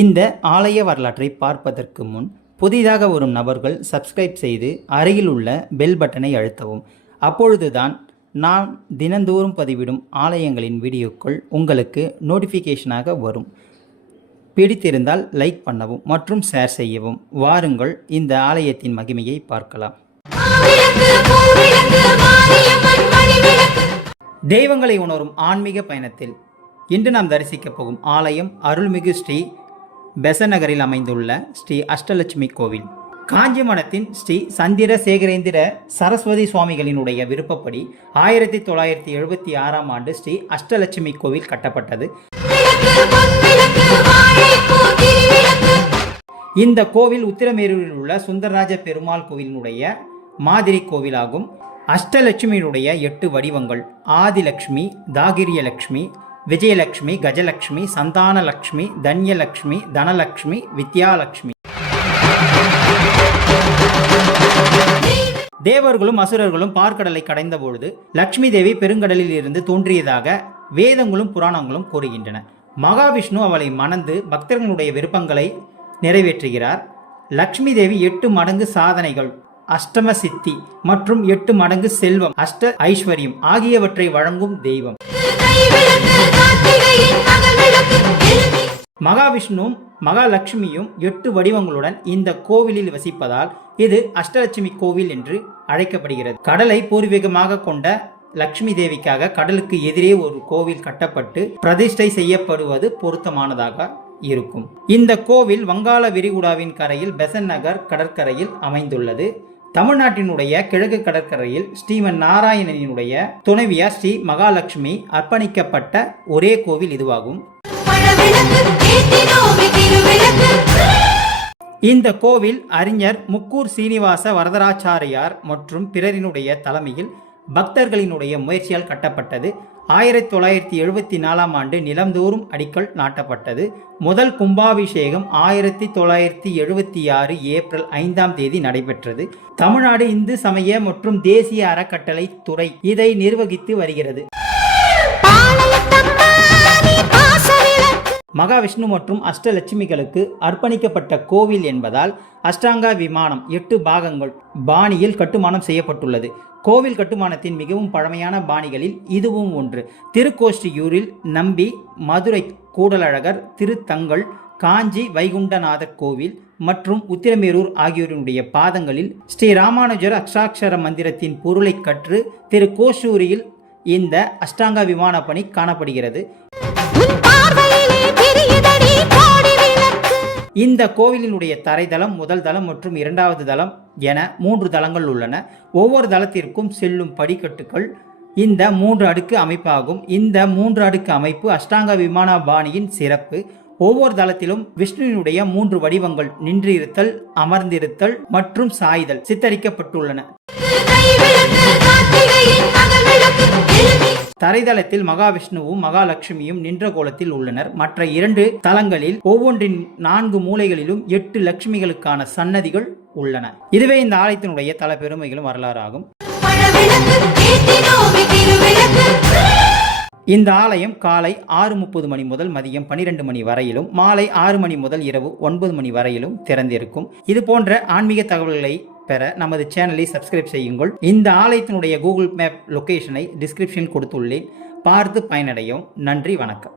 இந்த ஆலய வரலாற்றை பார்ப்பதற்கு முன் புதிதாக வரும் நபர்கள் சப்ஸ்கிரைப் செய்து அருகில் உள்ள பெல் பட்டனை அழுத்தவும். அப்பொழுதுதான் நான் தினந்தோறும் பதிவிடும் ஆலயங்களின் வீடியோக்கள் உங்களுக்கு நோட்டிஃபிகேஷனாக வரும். பிடித்திருந்தால் லைக் பண்ணவும் மற்றும் ஷேர் செய்யவும். வாருங்கள் இந்த ஆலயத்தின் மகிமையை பார்க்கலாம். தெய்வங்களை உணரும் ஆன்மீக பயணத்தில் இன்று நாம் தரிசிக்கப் போகும் ஆலயம் அருள்மிகு ஸ்ரீ பெசநகரில் அமைந்துள்ள ஸ்ரீ அஷ்டலட்சுமி கோவில். காஞ்சிமடத்தின் ஸ்ரீ சந்திரசேகரேந்திர சரஸ்வதி சுவாமிகளினுடைய விருப்பப்படி ஆயிரத்தி தொள்ளாயிரத்தி எழுபத்தி ஆறாம் ஆண்டு ஸ்ரீ அஷ்டலட்சுமி கோவில் கட்டப்பட்டது. இந்த கோவில் உத்திரமேரூரில் உள்ள சுந்தரராஜ பெருமாள் கோவிலினுடைய மாதிரி கோவிலாகும். அஷ்டலட்சுமியினுடைய எட்டு வடிவங்கள் ஆதிலக்ஷ்மி தாகிரியலக்ஷ்மி விஜயலக்ஷ்மி கஜலக்ஷ்மி சந்தானலக்ஷ்மி தன்யலக்ஷ்மி தனலக்ஷ்மி வித்யாலக்ஷ்மி. தேவர்களும் அசுரர்களும் பார்க்கடலை கடைந்த பொழுது தேவி பெருங்கடலில் இருந்து தோன்றியதாக வேதங்களும் புராணங்களும் கூறுகின்றன. மகாவிஷ்ணு அவளை மணந்து பக்தர்களுடைய விருப்பங்களை நிறைவேற்றுகிறார். லக்ஷ்மி தேவி எட்டு மடங்கு சாதனைகள் அஷ்டம சித்தி மற்றும் எட்டு மடங்கு செல்வம் அஷ்ட ஐஸ்வர்யம் ஆகியவற்றை வழங்கும் தெய்வம். மகாவிஷ்ணுவும் மகாலட்சுமியும் எட்டு வடிவங்களுடன் இந்த கோவிலில் வசிப்பதால் இது அஷ்டலட்சுமி கோவில் என்று அழைக்கப்படுகிறது. கடலை பூர்வீகமாக கொண்ட லட்சுமி தேவிக்காக கடலுக்கு எதிரே ஒரு கோவில் கட்டப்பட்டு பிரதிஷ்டை செய்யப்படுவது பொருத்தமானதாக இருக்கும். இந்த கோவில் வங்காள விரிகுடாவின் கரையில் பெசன் நகர் கடற்கரையில் அமைந்துள்ளது. தமிழ்நாட்டினுடைய கிழக்கு கடற்கரையில் ஸ்ரீமன் நாராயணனினுடைய துணைவியார் ஸ்ரீ மகாலட்சுமி அர்ப்பணிக்கப்பட்ட ஒரே கோவில் இதுவாகும். இந்த கோவில் அறிஞர் முக்கூர் சீனிவாச வரதராச்சாரியார் மற்றும் பிறரினுடைய தலைமையில் பக்தர்களினுடைய முயற்சியால் கட்டப்பட்டது. ஆயிரத்தி தொள்ளாயிரத்தி எழுபத்தி நாலாம் ஆண்டு நிலந்தோறும் அடிக்கல் நாட்டப்பட்டது. முதல் கும்பாபிஷேகம் ஆயிரத்தி தொள்ளாயிரத்தி எழுபத்தி ஆறு ஏப்ரல் ஐந்தாம் தேதி நடைபெற்றது. தமிழ்நாடு இந்து சமய மற்றும் தேசிய அறக்கட்டளை துறை இதை நிர்வகித்து வருகிறது. மகாவிஷ்ணு மற்றும் அஷ்டலட்சுமிகளுக்கு அர்ப்பணிக்கப்பட்ட கோவில் என்பதால் அஷ்டாங்கா விமானம் எட்டு பாகங்கள் பாணியில் கட்டுமானம் செய்யப்பட்டுள்ளது. கோவில் கட்டுமானத்தின் மிகவும் பழமையான பாணிகளில் இதுவும் ஒன்று. திருக்கோஷ்டியூரில் நம்பி மதுரை கூடலழகர் திருத்தங்கள் காஞ்சி வைகுண்டநாதர் கோவில் மற்றும் உத்திரமேரூர் ஆகியோருடைய பாதங்களில் ஸ்ரீ ராமானுஜர் அஷ்டாட்சர மந்திரத்தின் பொருளை கற்று திரு கோஷூரியில் இந்த அஷ்டாங்க விமான பணி காணப்படுகிறது. இந்த கோவிலினுடைய தரைதளம் முதல் தளம் மற்றும் இரண்டாவது தளம் என மூன்று தளங்கள் உள்ளன. ஒவ்வொரு தளத்திற்கும் செல்லும் படிக்கட்டுகள் இந்த மூன்று அடுக்கு அமைப்பாகும். இந்த மூன்று அடுக்கு அமைப்பு அஷ்டாங்க விமான பாணியின் சிறப்பு. ஒவ்வொரு தளத்திலும் விஷ்ணுவினுடைய மூன்று வடிவங்கள் நின்றிருத்தல் அமர்ந்திருத்தல் மற்றும் சாய்தல் சித்தரிக்கப்பட்டுள்ளன. தரைதளத்தில் மகாவிஷ்ணுவும் மகாலட்சுமியும் நின்ற கோலத்தில் உள்ளனர். மற்ற இரண்டு தலங்களில் ஒவ்வொன்றின் நான்கு மூலைகளிலும் எட்டு லட்சுமிகளுக்கான சன்னதிகள் உள்ளன. இதுவே இந்த ஆலயத்தினுடைய தல பெருமைகளும் வரலாறு ஆகும் இந்த ஆலயம் காலை ஆறு முப்பது மணி முதல் மதியம் பனிரெண்டு மணி வரையிலும் மாலை ஆறு மணி முதல் இரவு ஒன்பது மணி வரையிலும் திறந்திருக்கும். இது போன்ற ஆன்மீக தகவல்களை பெற நமது சேனலை சப்ஸ்கிரைப் செய்யுங்கள். இந்த ஆலயத்தினுடைய கூகுள் மேப் லொக்கேஷனை டிஸ்கிரிப்ஷன் கொடுத்துள்ளேன். பார்த்து பயனடையும் நன்றி வணக்கம்.